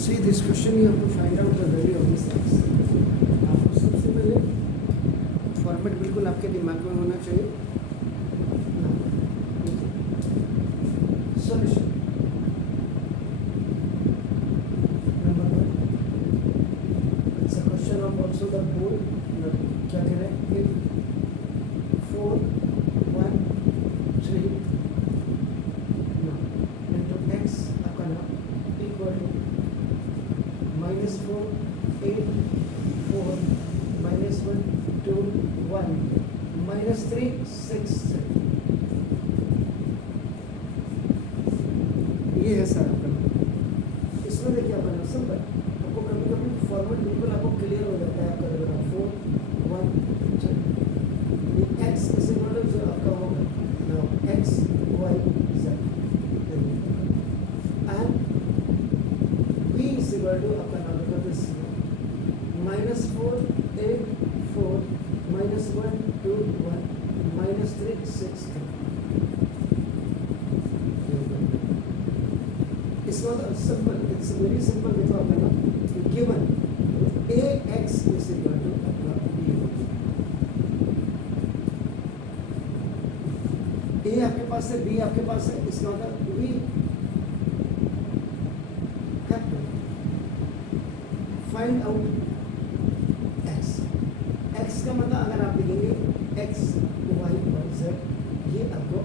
See this question you have to find out the value of this x. आपको सबसे पहले format बिल्कुल आपके दिमाग में होना चाहिए. Solution number 1. It's a question of also the pole. क्या कह रहे हैं? 4 1 3 into x आपका नाम इक्वल टू -4 8 4 -1 2 1 -3 6 3. ये है सर आपका नाम. इसमें देखिए आपका नाम सिंपल. आपको कभी कभी फॉर्मेट बिल्कुल आपको क्लियर हो जाता है. आपका देखो 4 1 3 ये x इस इक्वल टू आपका होगा now x y z and b is equal to आपका नाम होगा this -4 8 4 -1 2 1 -3 6 3. It's not simple. It's very simple. देखो आपका नाम given ax is equal to आपका b. a आपके पास है, b आपके पास है. इसका मतलब we have to find out x. x का मतलब अगर आप लिखेंगे x y और z ये आपको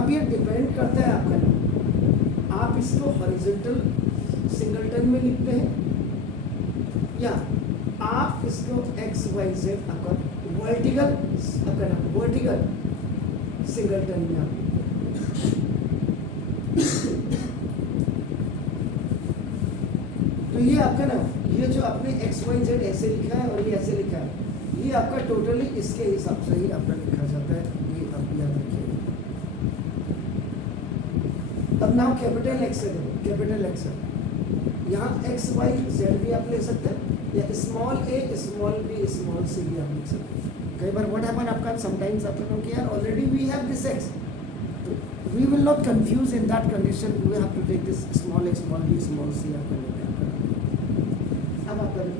अब ये डिपेंड करता है आपका नाम. आप इसको हॉरिजॉन्टल सिंगलटन में लिखते हैं या आप इसको एक्स वाई जेड आपका वर्टिकल आपका नाम वर्टिकल सिंगलटन में आप तो ये आपका नाम ये जो आपने एक्स वाई जेड ऐसे लिखा है और ये ऐसे लिखा है ये आपका टोटली इसके हिसाब से ही आपका लिखा जाता है. ये आप याद रखिए. अब नाउ कैपिटल एक्स है. देखो कैपिटल एक्स है. यहाँ एक्स वाई जेड भी आप ले सकते हैं या small A small B small C भी आप लिख सकते हैं. कई बार व्हाट हैपन आपका समटाइम्स आप लोगों के यार already we have this X we will not confuse in that condition. We have to take this small A small B small C आप कर लेते हैं. अब आप करें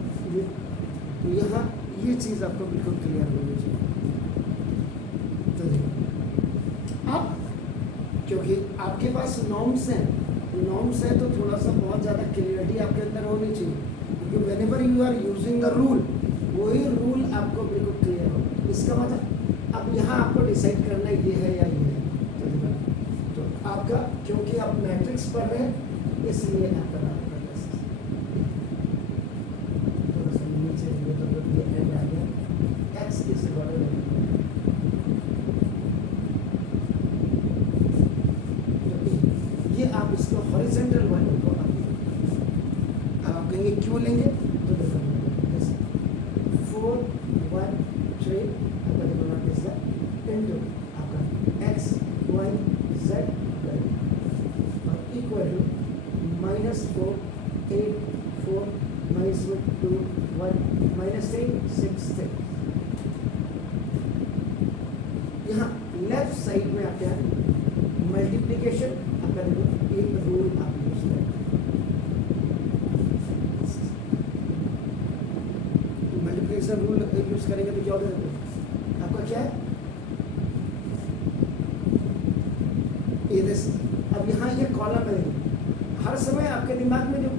यहाँ ये चीज़ आपको बिल्कुल क्लियर होनी चाहिए. तो देखो अब क्योंकि आपके पास नॉर्म्स हैं तो थोड़ा सा बहुत ज़्यादा क्लियरिटी आपके अंदर होनी चाहिए. क्योंकि whenever you are using the rule वही रूल आपको बिल्कुल क्लियर हो. इसका मतलब अब यहाँ आपको डिसाइड करना ये है या ये है. तो आपका क्योंकि आप मैट्रिक्स पढ़ रहे हैं इसलिए आपका नाम थोड़ा सा नीचे तो ये एंड आ गया एक्स इज ये आप इसको हॉरिजॉन्टल वैल्यू को आप कहेंगे क्यों लेंगे तो देखो 4 1 3 आपका देखो ना कैसा इनटू आपका x y z और इक्वल टू -4 8 4 -1 2 1 -3 6 3. यहाँ लेफ्ट साइड में आपके मल्टीप्लिकेशन आपका देखो एक रूल आप यूज करें. मल्टीप्लिकेशन रूल यूज करेंगे तो क्या होगा आपका क्या है ये दिस. अब यहाँ ये कॉलम है. हर समय आपके दिमाग में जो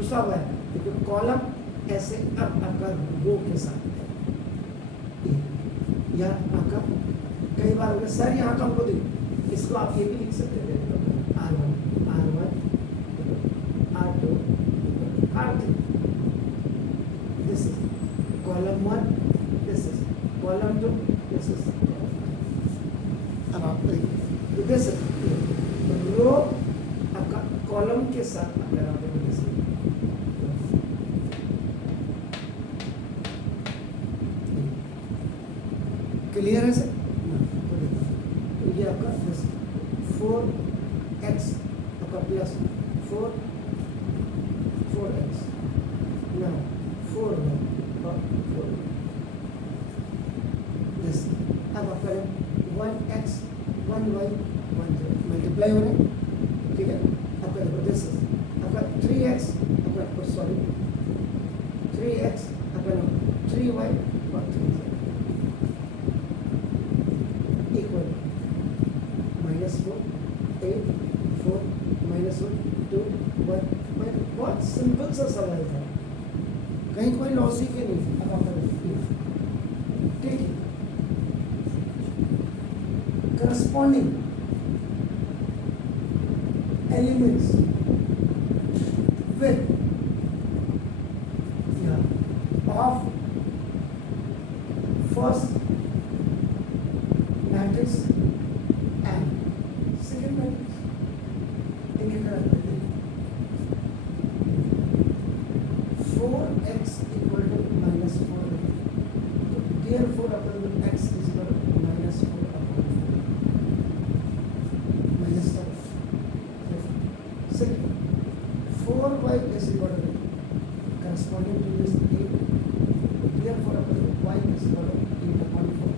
घुसा हुआ है देखो कॉलम ऐसे अब आपका रो के साथ है या आपका कई बार होगा सर यहाँ तो हमको देखो इसको आप ये भी लिख सकते हैं R1 R1 R2 R3. This is column 1. This is column 2. This is अब आप तो this is रो आपका कॉलम के साथ अगर आप क्लियर है सर. तो ये आपका 4x आपका प्लस 4x now 4 4 this अब आपका 1x 1 1y 1z मल्टीप्लाई हो रहे हैं, ठीक है। आपका देखो दिस आपका 3x आपका सॉरी 3x आपका 3y और 3z इक्वल -4 8 4 -1 2 1। बहुत सिंपल सा सवाल था, कहीं कोई लॉजिक ही नहीं। अब आप ठीक है, corresponding elements with of first matrix and second matrix indicator 4x equal to -4, तो therefore upon x is equal to -4 upon 4 minus second 4y is equal to corresponding to this 8, therefore y is equal to 8 upon 4.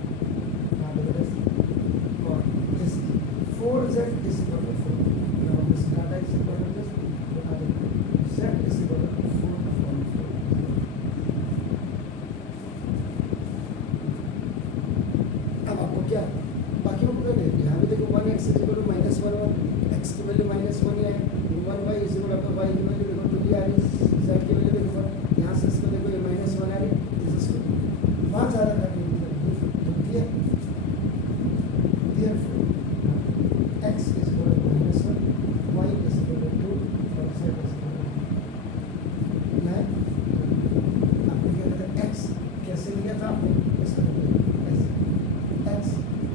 Now look at this, or this 4z is equal to 4. Now this data is equal to this, z is equal to 4 upon 4. अब आपको क्या बाकी को पता नहीं, यहाँ पे देखो 1x is equal to -1 x की वैल्यू -1 ही है, 1y is equal to y की वैल्यू देखो 2 आ रही, z की वैल्यू देखो यहाँ से इसको देखो ये -1 आ रही, इसको बहुत ज़्यादा करनी है तो clear. therefore x is equal to -1, y is equal to 2 और z is equal to 2। मैं आपने क्या कहते हैं x कैसे लिया था आपने, इसको ऐसे x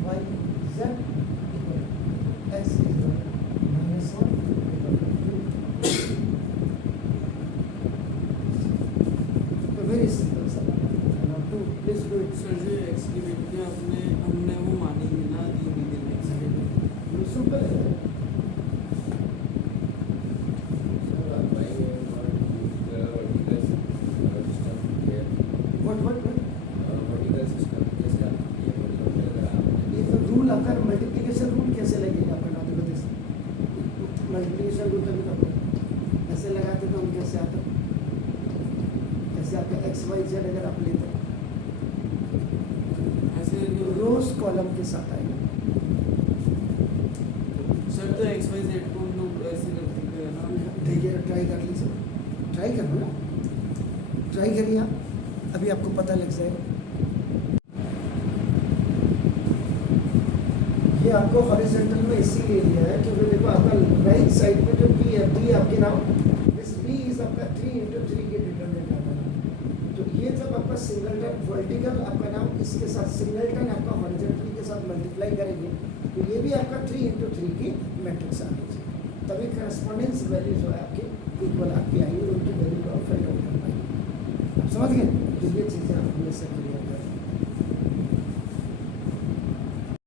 y z equal x is equal to -1 equal to 2। तो वेरी सिंपल सा now 2 please do it। Sir जो x की वैल्यू हमने वो मानी है ना दी हुई थी x की वैल्यू, ये सिंपल है। ये तो रूल आपका मल्टीप्लिकेशन रूल कैसे लगेगा आपका नाम देखो दिस मल्टीप्लिकेशन रूल तभी तो ऐसे लगाते तो हम कैसे आता, जैसे आपका एक्स वाई जेड अगर आप लेते हैं ऐसे रोज कॉलम के साथ आएगा। सर तो x y z को हम लोग ऐसे करते थे ना, देखिए ट्राई कर लीजिए, ट्राई करो ना, ट्राई करिए आप, अभी आपको पता लग जाएगा। ये आपको हॉरिजॉन्टल में इसीलिए लिया है क्योंकि देखो आपका राइट साइड में जो बी है, बी आपके नाम इस बी इज आपका 3 × 3 के डिटरमिनेंट आता है। तो ये जब आपका सिंगलटन वर्टिकल आपका नाम इसके साथ सिंगलटन आपका हॉरिजॉन्टल के साथ मल्टीप्लाई करेंगे तो ये भी आपका 3 × 3 की मैट्रिक्स आनी चाहिए, तभी करस्पॉन्डेंस वैल्यू जो है आपकी इक्वल आपकी आएंगी, उनकी वैल्यू को आप फाइंड आउट कर पाएंगे। आप समझ गए, तो ये चीज़ें आप हमेशा क्लियर